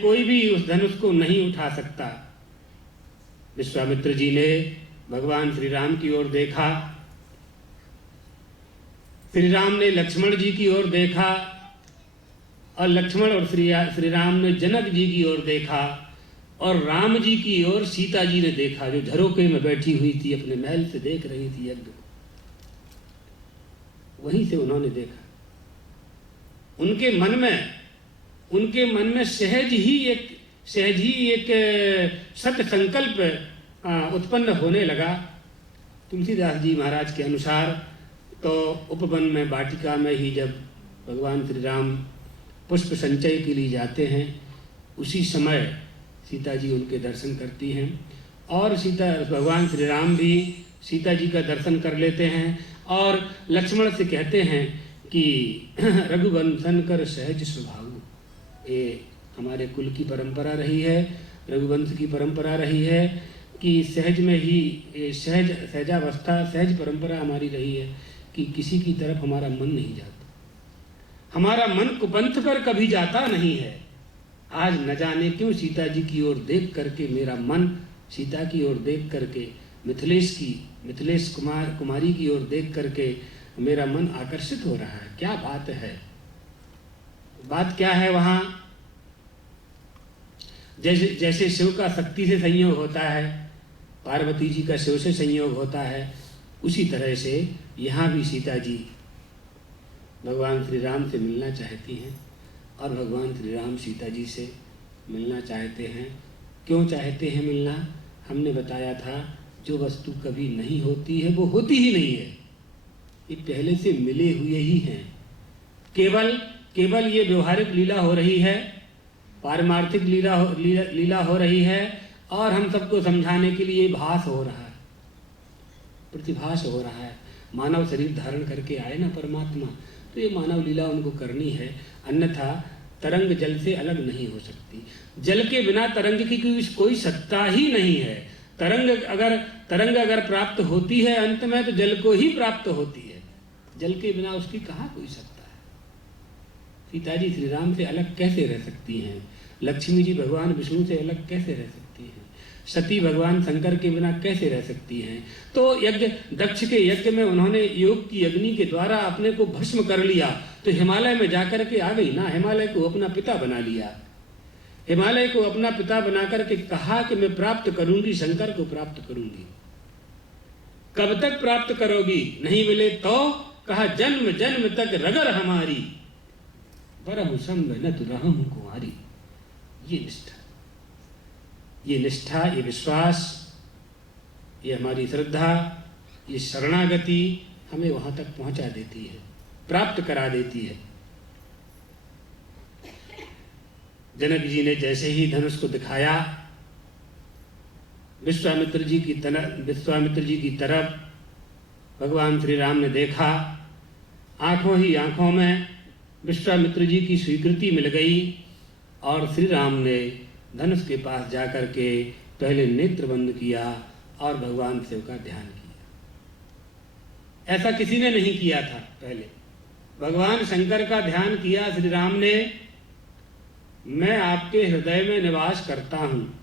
कोई भी उस धनुष को नहीं उठा सकता। विश्वामित्र जी ने भगवान श्री राम की ओर देखा, श्री राम ने लक्ष्मण जी की ओर देखा, और लक्ष्मण और श्री राम ने जनक जी की ओर देखा, और राम जी की ओर सीता जी ने देखा, जो झरोखे में बैठी हुई थी, अपने महल से देख रही थी यज्ञ। वहीं से उन्होंने देखा। उनके मन में सहज ही एक सत्य संकल्प उत्पन्न होने लगा। तुलसीदास जी महाराज के अनुसार तो उपवन में, वाटिका में ही जब भगवान श्री राम पुष्प संचय के लिए जाते हैं, उसी समय सीता जी उनके दर्शन करती हैं, और भगवान श्री राम भी सीता जी का दर्शन कर लेते हैं, और लक्ष्मण से कहते हैं कि रघुवंशन कर सहज स्वभाव। ये हमारे कुल की परंपरा रही है, रघुवंश की परंपरा रही है कि सहज में ही सहजावस्था, सहज परंपरा हमारी रही है कि किसी की तरफ हमारा मन नहीं जाता, हमारा मन कुपंथ पर कभी जाता नहीं है। आज न जाने क्यों सीता जी की ओर देख करके मेरा मन, सीता की ओर देख करके, मिथिलेश कुमारी की ओर देख करके मेरा मन आकर्षित हो रहा है। क्या बात है? बात क्या है वहां? जैसे शिव का शक्ति से संयोग होता है, पार्वती जी का शिव से संयोग होता है, उसी तरह से यहाँ भी सीता जी भगवान श्री राम से मिलना चाहती हैं, और भगवान श्री राम सीता जी से मिलना चाहते हैं। क्यों चाहते हैं मिलना? हमने बताया था, जो वस्तु कभी नहीं होती है वो होती ही नहीं है, ये पहले से मिले हुए ही हैं। केवल ये व्यवहारिक लीला हो रही है, पारमार्थिक लीला हो रही है, और हम सबको समझाने के लिए भास हो रहा है, प्रतिभास हो रहा है। मानव शरीर धारण करके आए ना परमात्मा, तो ये मानव लीला उनको करनी है, अन्यथा तरंग जल से अलग नहीं हो सकती। जल के बिना तरंग की कोई सत्ता ही नहीं है। तरंग अगर प्राप्त होती है अंत में, तो जल को ही प्राप्त होती है। जल के बिना उसकी कहाँ कोई सत्ता है। सीता जी श्री राम से अलग कैसे रह सकती हैं? लक्ष्मी जी भगवान विष्णु से अलग कैसे रह सकती हैं? सती भगवान शंकर के बिना कैसे रह सकती हैं? तो दक्ष के यज्ञ में उन्होंने योग की अग्नि के द्वारा अपने को भस्म कर लिया, तो हिमालय में जाकर के आ गई ना, हिमालय को अपना पिता बना लिया। हिमालय को अपना पिता बना करके कहा कि मैं प्राप्त करूंगी, शंकर को प्राप्त करूंगी। कब तक प्राप्त करोगी? नहीं मिले तो? कहा जन्म जन्म तक रगर हमारी, बरहु संग न तु रहूं कुंवारी। ये निष्ठा, ये विश्वास, ये हमारी श्रद्धा, ये शरणागति हमें वहां तक पहुंचा देती है, प्राप्त करा देती है। जनक जी ने जैसे ही धनुष को दिखाया, विश्वामित्र जी की तरफ भगवान श्री राम ने देखा। आंखों ही आंखों में विश्वामित्र जी की स्वीकृति मिल गई, और श्री राम ने धनुष के पास जाकर के पहले नेत्र बंद किया और भगवान शिव का ध्यान किया। ऐसा किसी ने नहीं किया था पहले। भगवान शंकर का ध्यान किया श्री राम ने। मैं आपके हृदय में निवास करता हूँ।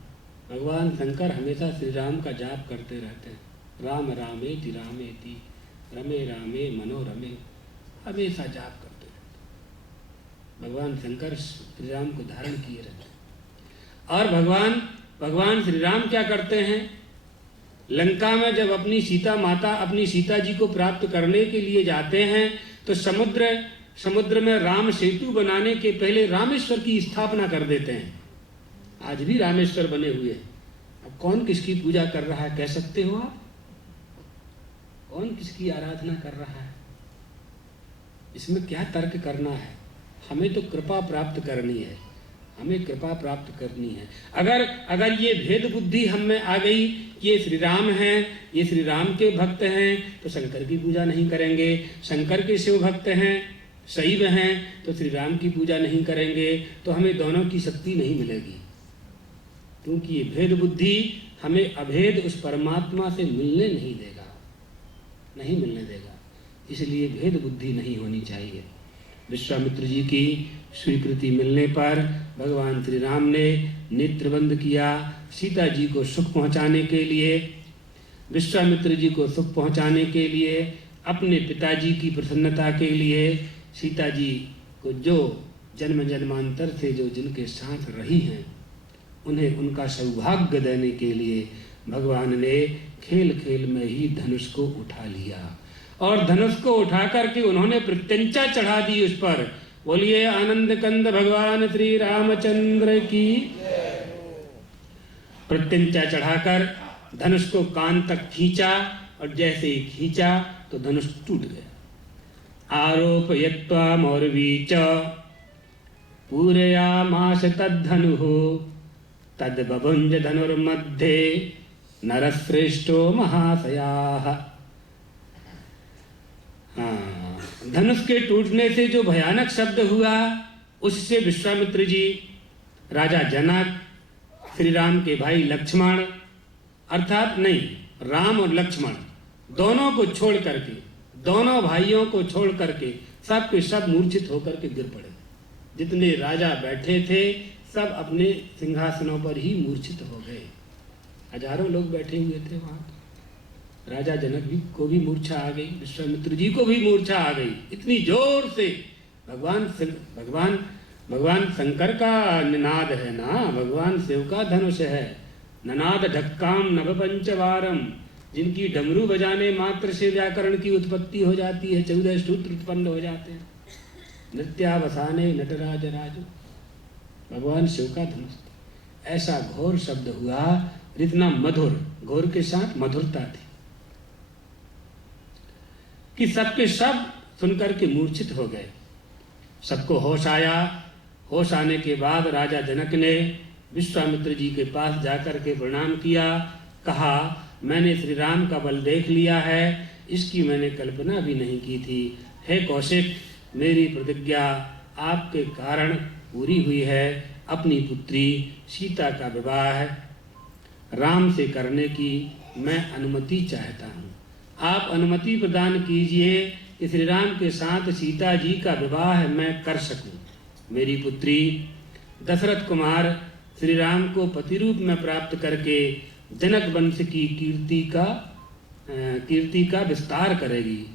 भगवान शंकर हमेशा श्री राम का जाप करते रहते हैं। राम रामेति रामेति रमे रामे मनोरमे, हमेशा जाप करते रहते। भगवान शंकर श्री राम को धारण किए रहते। और भगवान श्री राम क्या करते हैं? लंका में जब अपनी सीता जी को प्राप्त करने के लिए जाते हैं, तो समुद्र में राम सेतु बनाने के पहले रामेश्वर की स्थापना कर देते हैं। आज भी रामेश्वर बने हुए हैं। अब कौन किसकी पूजा कर रहा है, कह सकते हो आप? कौन किसकी आराधना कर रहा है? इसमें क्या तर्क करना है? हमें तो कृपा प्राप्त करनी है, हमें कृपा प्राप्त करनी है। अगर ये भेद बुद्धि हम में आ गई, ये श्री राम हैं, ये श्री राम के भक्त हैं, तो शंकर की पूजा नहीं करेंगे। शंकर के शिव भक्त हैं, शैव हैं, तो श्री राम की पूजा नहीं करेंगे, तो हमें दोनों की शक्ति नहीं मिलेगी। क्योंकि ये भेद बुद्धि हमें अभेद उस परमात्मा से मिलने नहीं देगा। इसलिए भेद बुद्धि नहीं होनी चाहिए। विश्वामित्र जी की स्वीकृति मिलने पर भगवान श्री राम ने नेत्र बंद किया। सीता जी को सुख पहुंचाने के लिए, विश्वामित्र जी को सुख पहुंचाने के लिए, अपने पिताजी की प्रसन्नता के लिए, सीता जी को जो जन्म जन्मांतर से जो जिनके साथ रही हैं, उन्हें उनका सौभाग्य देने के लिए भगवान ने खेल खेल में ही धनुष को उठा लिया। और धनुष को उठा करके उन्होंने प्रत्यंचा चढ़ा दी उस पर। बोलिए आनंद कंद भगवान श्री रामचंद्र की। प्रत्यंचा चढ़ाकर धनुष को कान तक खींचा, और जैसे ही खींचा तो धनुष टूट गया। आरोपयत्वा मौरवी च पूरयामास तद्धनुः तद्बभुंज धनुर्मध्ये नरश्रेष्ठो महाशयाः। धनुष के टूटने से जो भयानक शब्द हुआ, उससे विश्वामित्र जी, राजा जनक, श्री राम के भाई लक्ष्मण, अर्थात नहीं, राम और लक्ष्मण दोनों को छोड़ करके, दोनों भाइयों को छोड़ करके सब के सब मूर्छित होकर के गिर पड़े। जितने राजा बैठे थे सब अपने सिंहासनों पर ही मूर्छित हो गए। हजारों लोग बैठे हुए थे वहां। राजा जनक को भी मूर्छा आ गई, विश्वामित्र जी को भी मूर्छा आ गई। इतनी जोर से भगवान शंकर का निनाद है ना, भगवान शिव का धनुष है। ननाद ढक्काम नवपंचवारम, जिनकी डमरू बजाने मात्र से व्याकरण की उत्पत्ति हो जाती है, 14 सूत्र उत्पन्न हो जाते हैं। नृत्यावसाने नटराज राजो, भगवान शिव का धनुष। ऐसा घोर शब्द हुआ, इतना मधुर, घोर के साथ मधुरता थी कि सबके सब सुनकर के मूर्छित हो गए। सबको होश आया। होश आने के बाद राजा जनक ने विश्वामित्र जी के पास जाकर के प्रणाम किया। कहा, मैंने श्री राम का बल देख लिया है, इसकी मैंने कल्पना भी नहीं की थी। हे कौशिक, मेरी प्रतिज्ञा आपके कारण पूरी हुई है। अपनी पुत्री सीता का विवाह राम से करने की मैं अनुमति चाहता हूँ। आप अनुमति प्रदान कीजिए कि श्री राम के साथ सीता जी का विवाह मैं कर सकूं। मेरी पुत्री दशरथ कुमार श्री राम को पति रूप में प्राप्त करके जनक वंश की कीर्ति का विस्तार करेगी।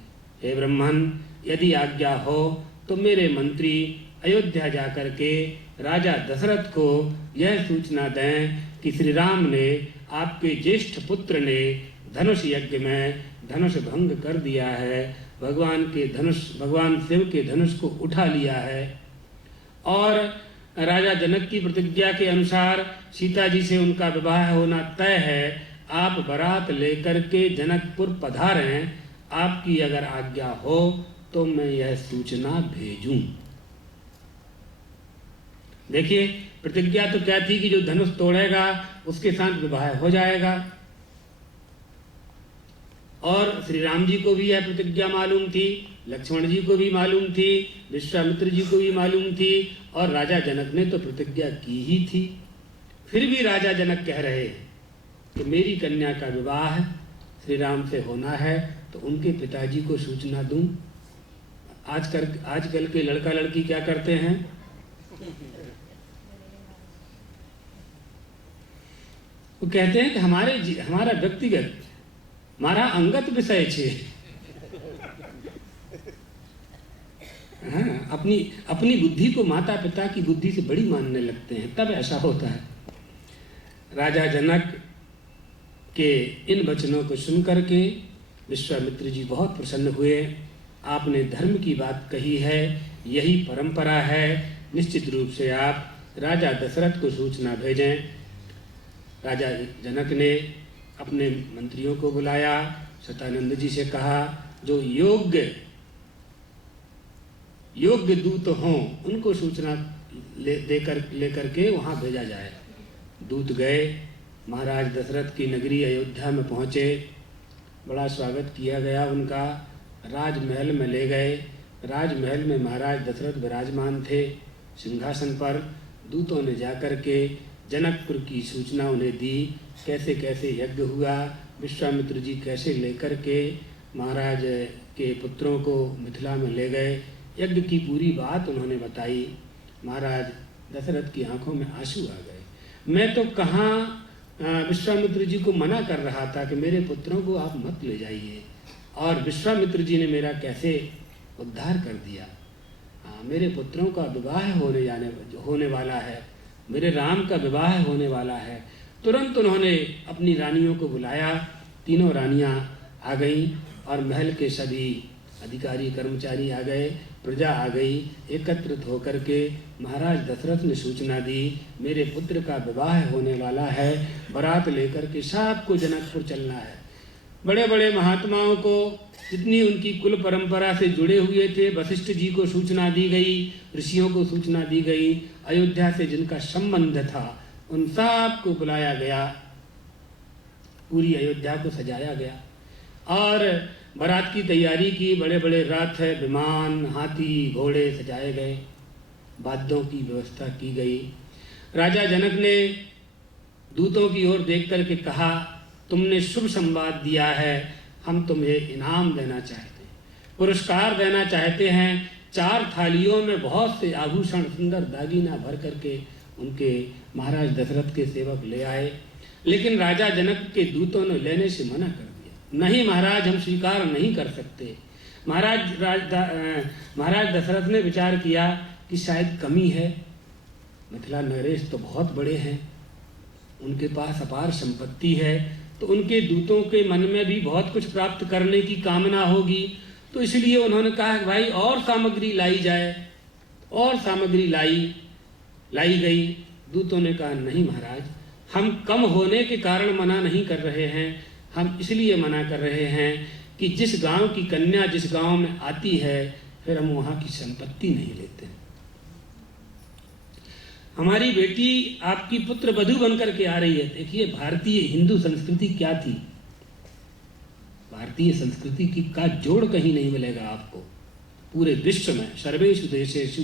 हे ब्रह्मन, यदि आज्ञा हो तो मेरे मंत्री अयोध्या जाकर के राजा दशरथ को यह सूचना दें कि श्री राम ने, आपके ज्येष्ठ पुत्र ने धनुष यज्ञ में धनुष भंग कर दिया है, भगवान शिव के धनुष को उठा लिया है और राजा जनक की प्रतिज्ञा के अनुसार सीता जी से उनका विवाह होना तय है। आप बारात लेकर के जनकपुर पधारें। आपकी अगर आज्ञा हो तो मैं यह सूचना भेजूं। देखिए, प्रतिज्ञा तो क्या थी कि जो धनुष तोड़ेगा उसके साथ विवाह हो जाएगा। और श्री राम जी को भी यह प्रतिज्ञा मालूम थी, लक्ष्मण जी को भी मालूम थी, विश्वामित्र जी को भी मालूम थी और राजा जनक ने तो प्रतिज्ञा की ही थी। फिर भी राजा जनक कह रहे हैं कि मेरी कन्या का विवाह श्री राम से होना है तो उनके पिताजी को सूचना दूं। आजकल के लड़का लड़की क्या करते हैं? वो कहते हैं कि हमारा व्यक्तिगत, हमारा अंगत विषय छे। हाँ, अपनी बुद्धि को माता पिता की बुद्धि से बड़ी मानने लगते हैं, तब ऐसा होता है। राजा जनक के इन वचनों को सुनकर के विश्वामित्र जी बहुत प्रसन्न हुए। आपने धर्म की बात कही है, यही परंपरा है, निश्चित रूप से आप राजा दशरथ को सूचना भेजें। राजा जनक ने अपने मंत्रियों को बुलाया, सतानंद जी से कहा जो योग्य दूत हों उनको सूचना लेकर के वहाँ भेजा जाए। दूत गए, महाराज दशरथ की नगरी अयोध्या में पहुँचे। बड़ा स्वागत किया गया उनका। राजमहल में ले गए। राजमहल में महाराज दशरथ विराजमान थे सिंहासन पर। दूतों ने जाकर के जनकपुर की सूचना उन्हें दी, कैसे कैसे यज्ञ हुआ, विश्वामित्र जी कैसे लेकर के महाराज के पुत्रों को मिथिला में ले गए। यज्ञ की पूरी बात उन्होंने बताई। महाराज दशरथ की आंखों में आंसू आ गए। मैं तो कहाँ विश्वामित्र जी को मना कर रहा था कि मेरे पुत्रों को आप मत ले जाइए, और विश्वामित्र जी ने मेरा कैसे उद्धार कर दिया। मेरे पुत्रों का विवाह होने वाला है, मेरे राम का विवाह होने वाला है। तुरंत उन्होंने अपनी रानियों को बुलाया। तीनों रानियां आ गईं और महल के सभी अधिकारी कर्मचारी आ गए, प्रजा आ गई। एकत्रित होकर के महाराज दशरथ ने सूचना दी, मेरे पुत्र का विवाह होने वाला है, बारात लेकर के सबको जनकपुर चलना है। बड़े बड़े महात्माओं को, जितनी उनकी कुल परंपरा से जुड़े हुए थे, वशिष्ठ जी को सूचना दी गई, ऋषियों को सूचना दी गई, अयोध्या से जिनका संबंध था उन सबको बुलाया गया। पूरी अयोध्या को सजाया गया और बारात की तैयारी की। बड़े बड़े रथ, विमान, हाथी, घोड़े सजाए गए, वाद्यों की व्यवस्था की गई। राजा जनक ने दूतों की ओर देख करके कहा, तुमने शुभ संवाद दिया है, हम तुम्हें इनाम देना चाहते हैं, पुरस्कार देना चाहते हैं। 4 थालियों में बहुत से आभूषण, सुंदर दागीना भर करके उनके महाराज दशरथ के सेवक ले आए। लेकिन राजा जनक के दूतों ने लेने से मना कर दिया। नहीं महाराज, हम स्वीकार नहीं कर सकते। महाराज दशरथ ने विचार किया कि शायद कमी है। मिथिला नरेश तो बहुत बड़े हैं, उनके पास अपार संपत्ति है, तो उनके दूतों के मन में भी बहुत कुछ प्राप्त करने की कामना होगी। तो इसलिए उन्होंने कहा कि भाई और सामग्री लाई जाए। और सामग्री लाई गई। दूतों ने कहा नहीं महाराज, हम कम होने के कारण मना नहीं कर रहे हैं, हम इसलिए मना कर रहे हैं कि जिस गांव की कन्या जिस गांव में आती है फिर हम वहां की संपत्ति नहीं लेते। हमारी बेटी आपकी पुत्र वधू बनकर के आ रही है। देखिए भारतीय हिंदू संस्कृति क्या थी, भारतीय संस्कृति की का जोड़ कहीं नहीं मिलेगा आपको पूरे विश्व में, सर्वेषु देशेषु,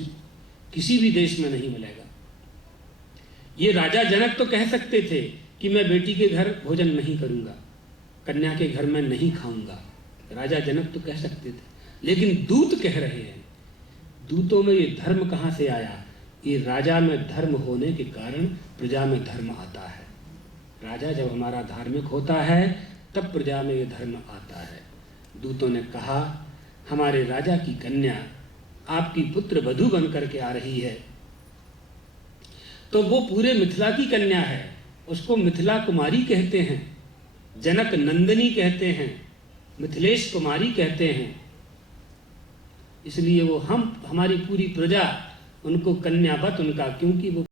किसी भी देश में नहीं मिलेगा। ये राजा जनक तो कह सकते थे कि मैं बेटी के घर भोजन नहीं करूंगा, कन्या के घर में नहीं खाऊंगा, राजा जनक तो कह सकते थे, लेकिन दूत कह रहे हैं। दूतों में ये धर्म कहाँ से आया? ये राजा में धर्म होने के कारण प्रजा में धर्म आता है। राजा जब हमारा धार्मिक होता है तब प्रजा में ये धर्म आता है। दूतों ने कहा हमारे राजा की कन्या आपकी पुत्र वधू बन करके आ रही है, तो वो पूरे मिथिला की कन्या है, उसको मिथिला कुमारी कहते हैं, जनक नंदिनी कहते हैं, मिथिलेश कुमारी कहते हैं। इसलिए वो हमारी पूरी प्रजा उनको कन्यावत उनका, क्योंकि वो